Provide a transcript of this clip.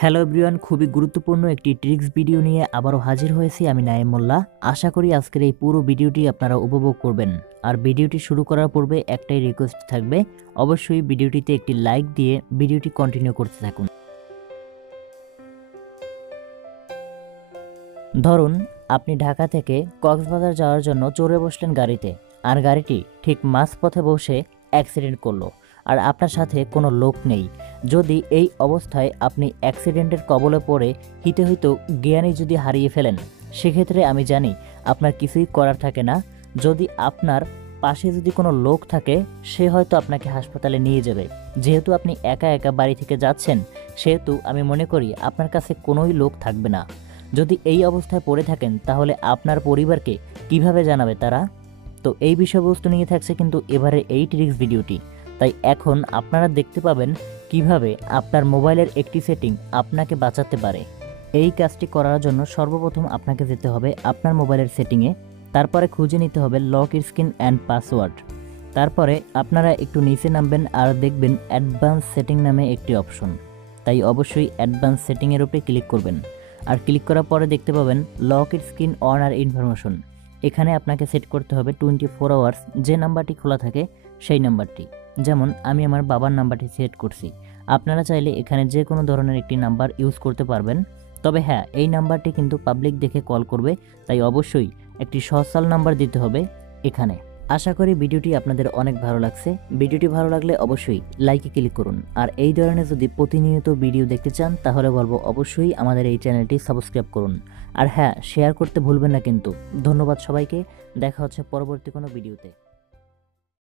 Hello everyone খুবই গুরুত্বপূর্ণ একটি ট্রিক্স ভিডিও নিয়ে আবারও হাজির হয়েছি আমি নাইম মোল্লা আশা করি আজকের এই পুরো ভিডিওটি আপনারা উপভোগ করবেন। আর ভিডিওটি শুরু করার পূর্বে একটাই রিকোয়েস্ট থাকবে, অবশ্যই ভিডিওটিতে একটি লাইক দিয়ে ভিডিওটি কন্টিনিউ করতে থাকুন। ধরুন, আপনি ঢাকা থেকে কক্সবাজার যাওয়ার জন্য চড়ে বসলেন গাড়িতে, আর গাড়িটি ঠিক মাঝপথে বসে অ্যাক্সিডেন্ট করল, আর আপনার সাথে কোনো লোক নেই। যদি এই অবস্থায় আপনি অ্যাক্সিডেন্টের কবলে পড়ে হিতে হয়তো জ্ঞানী যদি হারিয়ে ফেলেন, সেক্ষেত্রে আমি জানি আপনার কিছুই করার থাকে না। যদি আপনার পাশে যদি কোনো লোক থাকে, সে হয়তো আপনাকে হাসপাতালে নিয়ে যাবে। যেহেতু আপনি একা একা বাড়ি থেকে যাচ্ছেন, সেহেতু আমি মনে করি আপনার কাছে কোনোই লোক থাকবে না। যদি এই অবস্থায় পড়ে থাকেন, তাহলে আপনার পরিবারকে কীভাবে জানাবে তারা? তো এই বিষয়বস্তু নিয়ে থাকছে কিন্তু এবারে এই ট্রিক্স ভিডিওটি। তাই এখন আপনারা দেখতে পাবেন কীভাবে আপনার মোবাইলের একটি সেটিং আপনাকে বাঁচাতে পারে। এই কাজটি করার জন্য সর্বপ্রথম আপনাকে যেতে হবে আপনার মোবাইলের সেটিংয়ে, তারপরে খুঁজে নিতে হবে লক স্ক্রিন অ্যান্ড পাসওয়ার্ড। তারপরে আপনারা একটু নিচে নামবেন আর দেখবেন অ্যাডভান্স সেটিং নামে একটি অপশন। তাই অবশ্যই অ্যাডভান্স সেটিংয়ের উপরে ক্লিক করবেন। আর ক্লিক করার পরে দেখতে পাবেন লক স্ক্রিন অন আর ইনফরমেশন। এখানে আপনাকে সেট করতে হবে টোয়েন্টি ফোর আওয়ার্স যে নাম্বারটি খোলা থাকে সেই নাম্বারটি। যেমন, আমি আমার বাবার নাম্বারটি সেট করছি। আপনারা চাইলে এখানে যে কোনো ধরনের একটি নাম্বার ইউজ করতে পারবেন। তবে হ্যাঁ এই নাম্বারটি কিন্তু পাবলিক দেখে কল করবে, তাই অবশ্যই একটি সহসাল নাম্বার দিতে হবে এখানে। আশা করি ভিডিওটি আপনাদের অনেক ভালো লাগছে। ভিডিওটি ভালো লাগলে অবশ্যই লাইকে ক্লিক করুন। আর এই ধরনের যদি প্রতিনিয়ত ভিডিও দেখতে চান, তাহলে বলব অবশ্যই আমাদের এই চ্যানেলটি সাবস্ক্রাইব করুন। আর হ্যাঁ শেয়ার করতে ভুলবেন না কিন্তু। ধন্যবাদ সবাইকে। দেখা হচ্ছে পরবর্তী কোনো ভিডিওতে